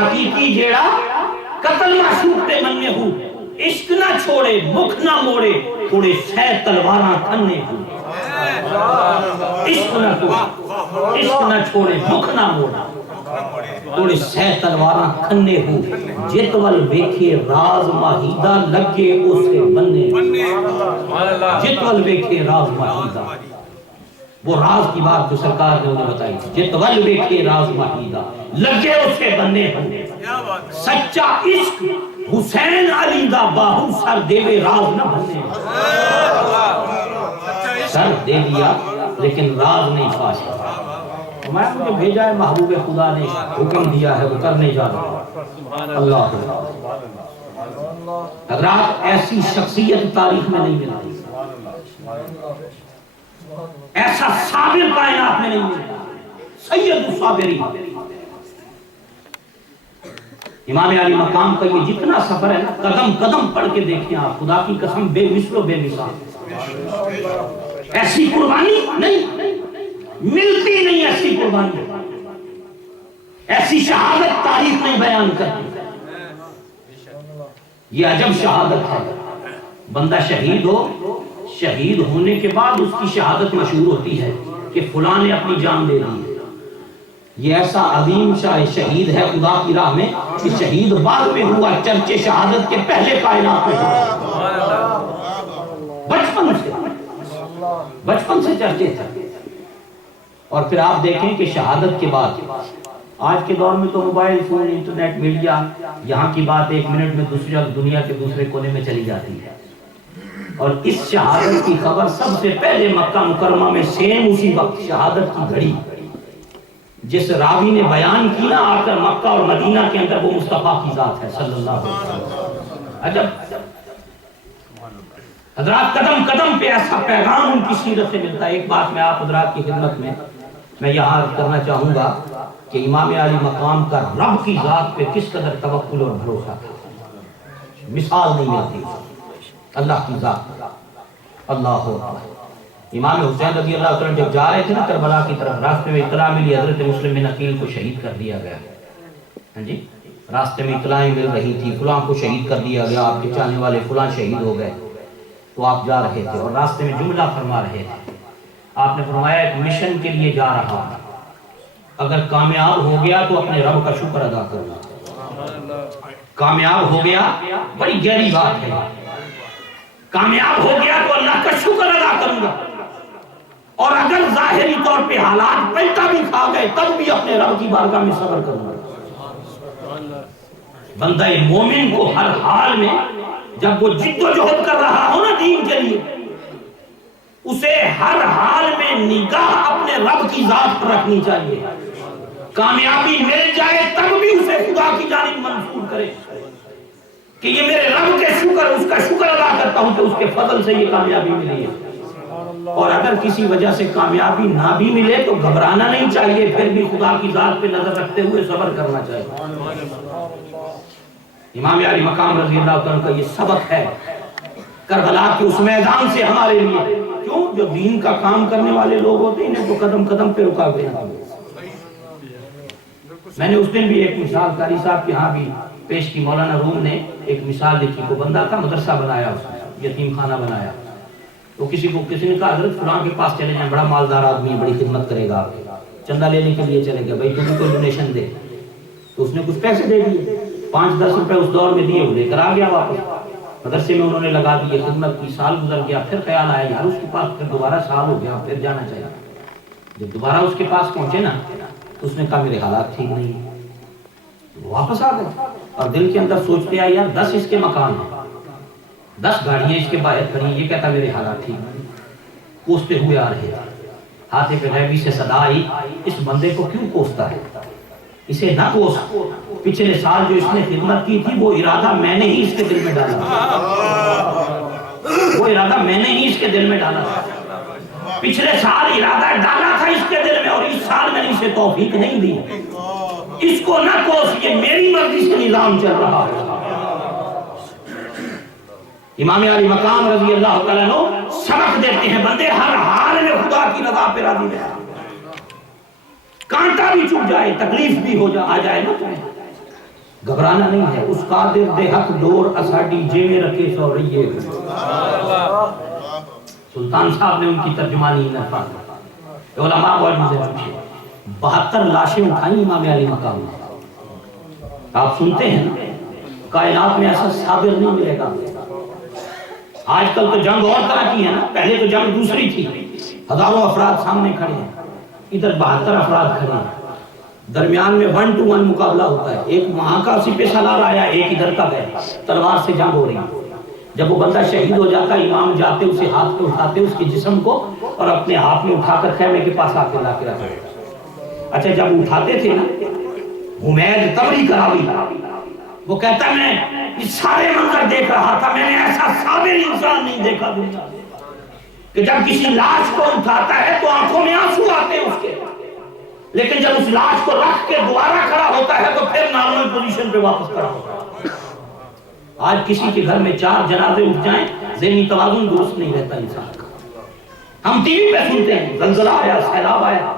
حقیقی جیڑا قتل معشوق تے من میں ہو عشق نہ چھوڑے مکھ نہ موڑے تھوڑے سہ تلواراں کھنے ہو عشق نہ چھوڑے مکھ نہ موڑے تھوڑے سہ تلواراں کھنے ہو جت ول ویکھے راز ماہیدہ لگے اسے بننے جت ول ویکھے راز ماہیدہ وہ راز کی بات جو سرکار نے انہیں بتائی جت ول ویکھے راز ماہیدہ لگے اسے بننے ہو سچا عشق حسین علی دا باہو سر دیوے راز نہ بننے سر دے دیا لیکن راز نہیں فاش میں مجھے بھیجا ہے محبوب خدا نے حکم دیا ہے وہ کرنے جا رہا اللہ حضرات ایسی شخصیت تاریخ میں نہیں ملتی ایسا صابر کائنات میں نہیں ملتا سید الصابرین امام علی مقام کا یہ جتنا سفر ہے نا قدم قدم پڑھ کے دیکھیں آپ خدا کی قسم بے مثل و بے مثال ایسی قربانی نہیں ملتی نہیں ایسی قربانی ایسی شہادت تاریخ نہیں بیان کرتی یہ عجب شہادت ہے بندہ شہید ہو شہید ہونے کے بعد اس کی شہادت مشہور ہوتی ہے کہ فلاں نے اپنی جان دے دی یہ ایسا عظیم شہید ہے خدا کی راہ میں کہ شہید بعد میں ہوا چرچے شہادت کے پہلے کائنات میں ہوا بچپن سے چرچے تھے اور پھر آپ دیکھیں کہ شہادت کے بعد آج کے دور میں تو موبائل فون انٹرنیٹ میڈیا یہاں کی بات ایک منٹ میں دوسری دنیا کے دوسرے کونے میں چلی جاتی ہے اور اس شہادت کی خبر سب سے پہلے مکہ مکرمہ میں سیم اسی وقت شہادت کی گھڑی جس راوی نے بیان کی نا آ کر مکہ اور مدینہ کے اندر وہ مصطفیٰ کی ذات ہے صلی اللہ علیہ وسلم عجب حضرات قدم قدم پہ ایسا پیغام ان کی سیرت سے ملتا ہے ایک بات میں آپ حضرات کی خدمت میں یہاں کرنا چاہوں گا کہ امام علی مقام کا رب کی ذات پہ کس قدر توکل اور بھروسہ تھا مثال نہیں ملتی اللہ کی ذات اللہ اکبر امام حسین رضی اللہ عنہ جب جا رہے تھے نا کربلا کی طرف راستے میں اطلاع ملی حضرت مسلم بن عقیل کو شہید کر دیا گیا ہاں جی راستے میں اطلاعیں مل رہی تھی فلاں کو شہید کر دیا گیا آپ کے چاہنے والے فلاں شہید ہو گئے تو آپ جا رہے تھے اور راستے میں جملہ فرما رہے تھے آپ نے فرمایا ایک مشن کے لیے جا رہا ہوں اگر کامیاب ہو گیا تو اپنے رب کا شکر ادا کرنا کامیاب ہو گیا بڑی گہری بات ہے کامیاب ہو گیا تو اللہ کا شکر ادا کروں گا اور اگر ظاہری طور پہ حالات پلٹا بھی کھا گئے تب بھی اپنے رب کی بارگاہ میں صبر کروں گا بندہ مومن کو ہر حال میں جب وہ جد و جہد کر رہا ہو نا دین کے لیے اسے ہر حال میں نگاہ اپنے رب کی ذات پر رکھنی چاہیے کامیابی مل جائے تب بھی اسے خدا کی جانب منظور کرے کہ یہ میرے رب کے شکر اس کا شکر ادا کرتا ہوں کہ اس کے فضل سے یہ کامیابی ملی ہے اور اگر کسی وجہ سے کامیابی نہ بھی ملے تو گھبرانا نہیں چاہیے پھر بھی خدا کی ذات پہ نظر رکھتے ہوئے صبر کرنا چاہیے امام علی مقام رضی اللہ عنہ کا یہ سبق ہے کربلا کے اس میدان سے ہمارے لیے کیوں جو دین کا کام کرنے والے لوگ ہوتے ہیں تو قدم قدم پہ رکا گیا میں نے اس دن بھی ایک مثال قاری صاحب کے ہاں بھی پیش کی مولانا روم نے ایک مثال لکھی کو بندہ تھا مدرسہ بنایا اس نے یتیم خانہ بنایا تو کسی نے کہا حضرت فلاں کے پاس چلے جائیں بڑا مالدار آدمی ہے بڑی خدمت کرے گا چندہ لینے کے لیے چلے گا بھائی تمہیں کوئی ڈونیشن دے تو اس نے کچھ پیسے دے دیے 5-10 روپے اس دور میں دیے وہ لے کر آ گیا واپس مدرسے میں انہوں نے لگا دیے خدمت کی سال گزر گیا پھر خیال آیا یار اس کے پاس پھر دوبارہ سال ہو گیا پھر جانا چاہیے جب دوبارہ اس کے پاس پہنچے نا اس نے کہا میرے حالات ٹھیک نہیں واپس آ گئے اور دل کے اندر سوچتے آئے یار 10 اس کے مکان ہیں 10 گاڑیاں اس کے باہر کھڑی یہ کہتا میرے حالات ٹھیک نہیں کوستے ہوئے آ رہے تھے ہاتھ پہ غیبی سے صدا آئی اس بندے کو کیوں کوستا ہے اسے نہ کوس پچھلے سال جو اس نے خدمت کی تھی وہ ارادہ میں نے ہی اس کے دل میں ڈالا پچھلے سال ارادہ ڈالا تھا اس کے دل میں اور اس سال میں نے اسے توفیق نہیں دی اس کو نہ کوس یہ میری مرضی سے نظام چل رہا ہے امام علی مقام رضی اللہ تعالیٰ عنہ سبق دیتے ہیں بندے ہر حال میں خدا کی رضا پہ راضی رہے کانٹا بھی چوٹ جائے تکلیف بھی آ جائے نا تمہیں گھبرانا نہیں ہے. اس قادر دے حق دور اساڈی جیویں رکھے سو رہیے. سلطان صاحب نے ان کی ترجمانی نفاذ علماء والوں سے پوچھے 72 لاشیں اٹھائیں امام علی مقام میں. آپ سنتے ہیں نا کائنات میں ایسا صابر نہیں ملے گا. آج کل تو جنگ اور طرح کی ہے نا, پہلے تو جنگ دوسری تھی. ہزاروں افراد سامنے کھڑے ہیں, ادھر 72 افراد کھڑے ہیں, درمیان میں 1 to 1 مقابلہ ہوتا ہے. ایک وہاں کا سپہ سالار آیا, ایک ادھر کا ہے, تلوار سے جنگ ہو رہی ہے. جب وہ بندہ شہید ہو جاتا ہے امام جاتے اسے ہاتھ پہ اٹھاتے اس کے جسم کو اور اپنے ہاتھ میں اٹھا کر خیمے کے پاس آ کے لا کے رکھتے. اچھا جب اٹھاتے تھے نا حمید تبری کراوی وہ کہتا میں اس سارے منظر دیکھ رہا تھا, میں نے ایسا صابر انسان نہیں دیکھا دنیا میں کہ جب کسی لاش کو اٹھاتا ہے تو آنکھوں میں آنسو آتے ہیں اس کے, لیکن جب اس لاش کو رکھ کے دوبارہ کھڑا ہوتا ہے تو پھر نارمل پوزیشن پہ واپس کھڑا ہوتا ہے. آج کسی کے گھر میں 4 جنازے اٹھ جائیں ذہنی توازن درست نہیں رہتا انسان کا. ہم ٹی وی پہ سنتے ہیں زلزلہ آیا, سیلاب آیا,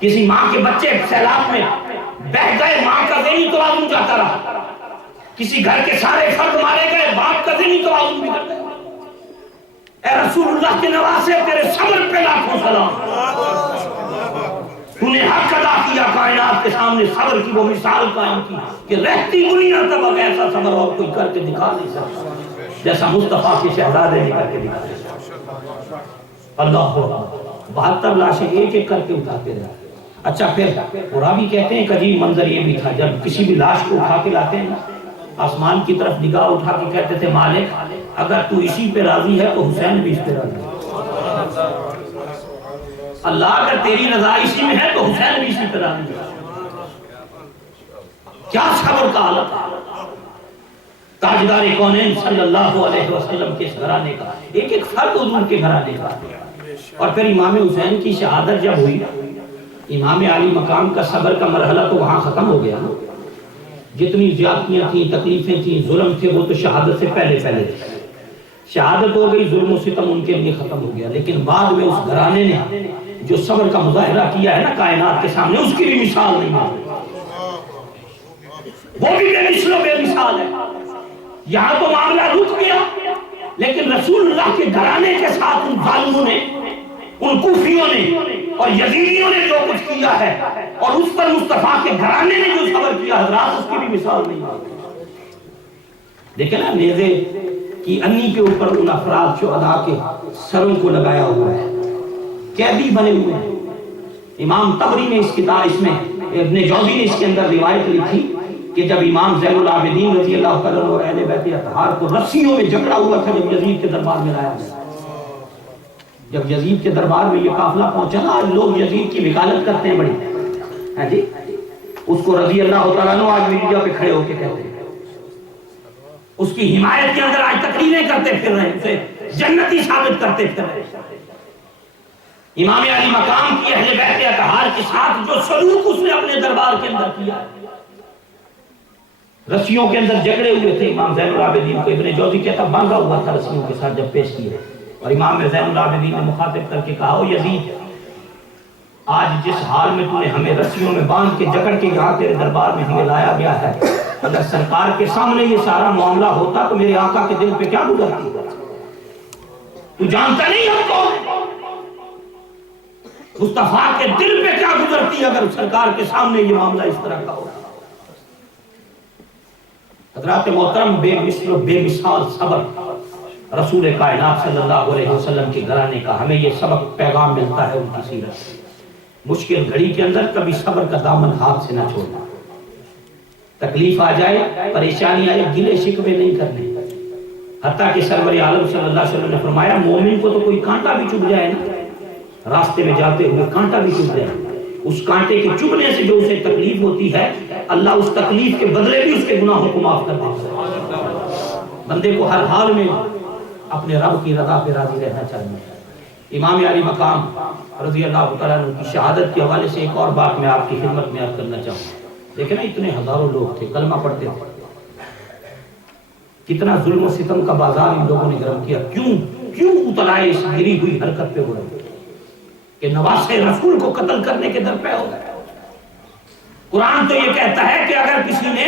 کسی ماں کے بچے سیلاب میں بہہ گئے, ماں کا ذہنی توازن جاتا رہا. کسی گھر کے سارے فرد مارے گئے, باپ کا ذہنی توازن بگڑ گیا. اے رسول اللہ کے نواسے تیرے صبر پہ لاکھوں سلام. تو نے حق ادا کیا, کائنات کے سامنے صبر کی وہ مثال قائم کی کہ رہتی دنیا تب اب ایسا صبر اور کوئی کر کے دکھا نہیں سکتا جیسا مصطفیٰ کے شہزادے نے کر کے دکھا دیا. اللہ 72 لاشیں ایک ایک کر کے اٹھاتے رہے. اچھا پھر راوی کہتے ہیں کہ عجیب منظر یہ بھی تھا جب کسی بھی لاش کو اٹھا کے لاتے ہیں آسمان کی طرف نگاہ اٹھا کے کہتے تھے مالک اگر تو اسی پہ راضی ہے تو حسین بھی اس پہ راضی ہے. اللہ اگر تیری رضا اسی میں ہے تو حسین بھی اسی پہ راضی ہے. کیا صبر کا حالت ہے. تاجدار کونین صلی اللہ علیہ وسلم کے اس گھرانے کا ایک ایک فرد حضور کے گھرانے کا. اور پھر امام حسین کی شہادت جب ہوئی امام علی مقام کا صبر کا مرحلہ تو وہاں ختم ہو گیا نا. جتنی زیادتیاں تھیں, تکلیفیں تھیں, ظلم تھے وہ تو شہادت سے پہلے تھے. شہادت ہو گئی, ظلم و ستم ان کے لیے ختم ہو گیا. لیکن بعد میں اس گھرانے نے جو صبر کا مظاہرہ کیا ہے نا کائنات کے سامنے اس کی بھی مثال نہیں ہے. وہ بھی بے مثل و بے مثال ہے. یہاں تو معاملہ رک گیا لیکن رسول اللہ کے گھرانے کے ساتھ ان ظالموں نے, ان کوفیوں نے اور یزیدیوں نے جو کچھ کیا ہے اور اس پر مصطفیٰ کے گھرانے نے جو صبر کیا حضرات اس کی بھی مثال نہیں ہے. دیکھیں نا نیزے کی انی کے اوپر ان افراد شہداء کے سروں کو لگایا ہوا ہے, قیدی بنے ہوئے ہیں. امام طبری نے اس کتاب اس میں ابن جوزی نے اس کے اندر روایت لکھی کہ جب امام زین العابدین رضی اللہ تعالیٰ عنہ اور اہل بیت اطہار کو رسیوں میں جکڑا ہوا تھا جب یزید کے دربار میں لایا گیا. جب یزید کے دربار میں یہ قافلہ پہنچا نا, آج لوگ یزید کی وکالت کرتے ہیں بڑی ہے جی, اس کو رضی اللہ تعالیٰ عنہ آج میڈیا پہ کھڑے ہو کے کہتے ہیں, اس کی حمایت کے اندر آج تقریریں کرتے پھر رہے, اسے جنتی ثابت کرتے پھر رہے. امام علی مقام کی اہل بیت اطہار کے ساتھ جو سلوک اس نے اپنے دربار کے اندر کیا, رسیوں کے اندر جگڑے ہوئے تھے. امام زین العابدین کو ابن جوزی کہتا باندھا ہوا تھا رسیوں کے ساتھ جب پیش کیے, اور امام زین العابدین نے مخاطب کر کے کہا, او یزید آج جس حال میں تو نے ہمیں رسیوں میں باندھ کے جکڑ کے یہاں تیرے دربار میں ہمیں لایا گیا ہے, اگر سرکار کے سامنے یہ سارا معاملہ ہوتا تو میرے آقا کے دل پہ کیا گزرتی. تو جانتا نہیں ہم کون ہیں, مصطفیٰ کے دل پہ کیا گزرتی اگر سرکار کے سامنے یہ معاملہ اس طرح کا ہوتا. حضرات محترم, بے مثل و بے مثال صبر رسول کائنات صلی اللہ علیہ وسلم کے گھرانے کا ہمیں یہ سبق پیغام ملتا ہے ان کی سیرت سے. مشکل گھڑی کے اندر کبھی صبر کا دامن ہاتھ سے نہ چھوڑنا. تکلیف آ جائے, پریشانی آئے, گلے شکوے نہیں کرنے. حتیٰ کہ سرور عالم صلی اللہ علیہ وسلم نے فرمایا مومن کو تو کوئی کانٹا بھی چبھ جائے نا, راستے میں جاتے ہوئے کانٹا بھی چبھ جائے, اس کانٹے کے چبھنے سے جو اسے تکلیف ہوتی ہے اللہ اس تکلیف کے بدلے بھی اس کے گناہوں کو معاف کر دیتا ہے. بندے کو ہر حال میں اپنے رب کی رضا پہ راضی رہنا چاہیے. امام علی مقام رضی اللہ تعالیٰ عنہ کی شہادت کے حوالے سے ایک اور بات میں آپ کی خدمت میں عرض کرنا چاہوں گا. دیکھیں نا اتنے ہزاروں لوگ تھے, کلمہ پڑھتے تھے, کتنا ظلم و ستم کا بازار ان لوگوں نے گرم کیا. کیوں اتلائے اس گری ہوئی حرکت پہ ہو رہے کہ نواسے رسول کو قتل کرنے کے در پہ ہو گئے. قرآن تو یہ کہتا ہے کہ اگر کسی نے